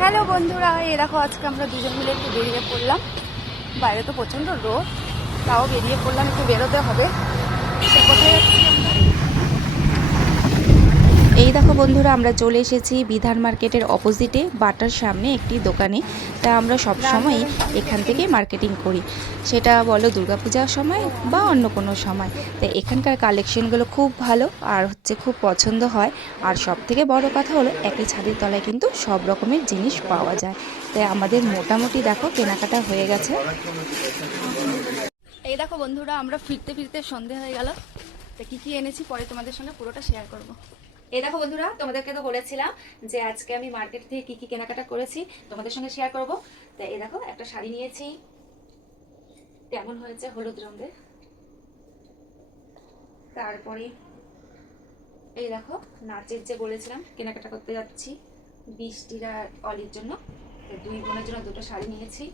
Hello বন্ধুরা, এই দেখো আজকে আমরা দুজন মিলে একটু বেরিয়ে পড়লাম। বাইরে তো প্রচণ্ড রোদ, তাও বেরিয়ে পড়লাম, একটু বেরোতে হবে। তো কোথায় যাচ্ছি আমরা? এই দেখো বন্ধুরা, আমরা চলে এসেছি বিধান মার্কেটের অপোজিটে বাটার সামনে একটি দোকানে। তা আমরা সব সময় এখান থেকে মার্কেটিং করি, সেটা বলো দুর্গাপূজার সময় বা অন্য কোনো সময়। তাই এখানকার কালেকশনগুলো খুব ভালো আর খুব পছন্দ হয়। আর সব থেকে বড় কথা হলো একই ছাদের তলায় কিন্তু সব রকমের জিনিস পাওয়া যায়। তাই আমাদের মোটামুটি দেখো কেনাকাটা হয়ে গেছে। এই দেখো বন্ধুরা, আমরা ফিরতে ফিরতে সন্ধে হয়ে গেল। তা কি কি এনেছি পরে তোমাদের সঙ্গে পুরোটা শেয়ার করব। এই দেখো বন্ধুরা, তোমাদেরকে তো বলেছিলাম যে আজকে আমি মার্কেট থেকে কি কি কেনাকাটা করেছি তোমাদের সঙ্গে শেয়ার করব। তা এই দেখো একটা শাড়ি নিয়েছি, কেমন হয়েছে, হলুদ রঙের। তারপরে এই দেখো নাচের যে বলেছিলাম কেনাকাটা করতে যাচ্ছি বৃষ্টির আর অলির জন্য, দুই বোনের জন্য দুটো শাড়ি নিয়েছি।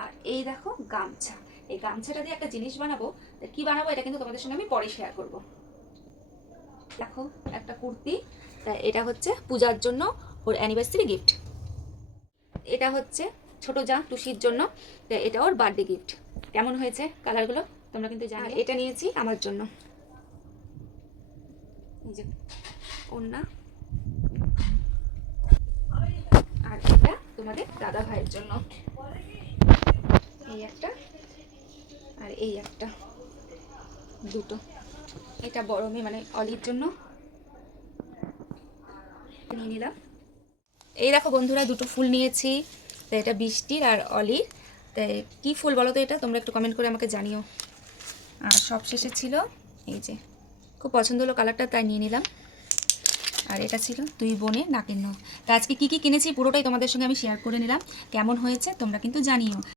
আর এই দেখো গামছা, এই গামছাটা দিয়ে একটা জিনিস বানাবো। কি বানাবো এটা কিন্তু তোমাদের সঙ্গে আমি পরে শেয়ার করব। দেখো একটা কুর্তি, এটা হচ্ছে পূজার জন্য, ওর অ্যানিভার্সারি গিফট। এটা হচ্ছে ছোট যা টুসির জন্য, এটা ওর বার্থডে গিফট। কেমন হয়েছে কালারগুলো তোমরা কিন্তু জানো। এটা নিয়েছি আমার জন্য, এই যে ওড়না। আর এটা তোমাদের দাদা ভাইয়ের জন্য, এই একটা আর এই একটা, দুটো। এটা বড় মেয়ে মানে অলির জন্য নিয়ে নিলাম। এই দেখো বন্ধুরা, দুটো ফুল নিয়েছি। তো এটা বৃষ্টির আর অলির। তাই কী ফুল বলো তো এটা, তোমরা একটু কমেন্ট করে আমাকে জানিও। আর সব শেষে ছিল এই যে, খুব পছন্দ হলো কালারটা, তাই নিয়ে নিলাম। আর এটা ছিল দুই বোনের নাকের নথ। তা আজকে কী কী কিনেছি পুরোটাই তোমাদের সঙ্গে আমি শেয়ার করে নিলাম। কেমন হয়েছে তোমরা কিন্তু জানিও।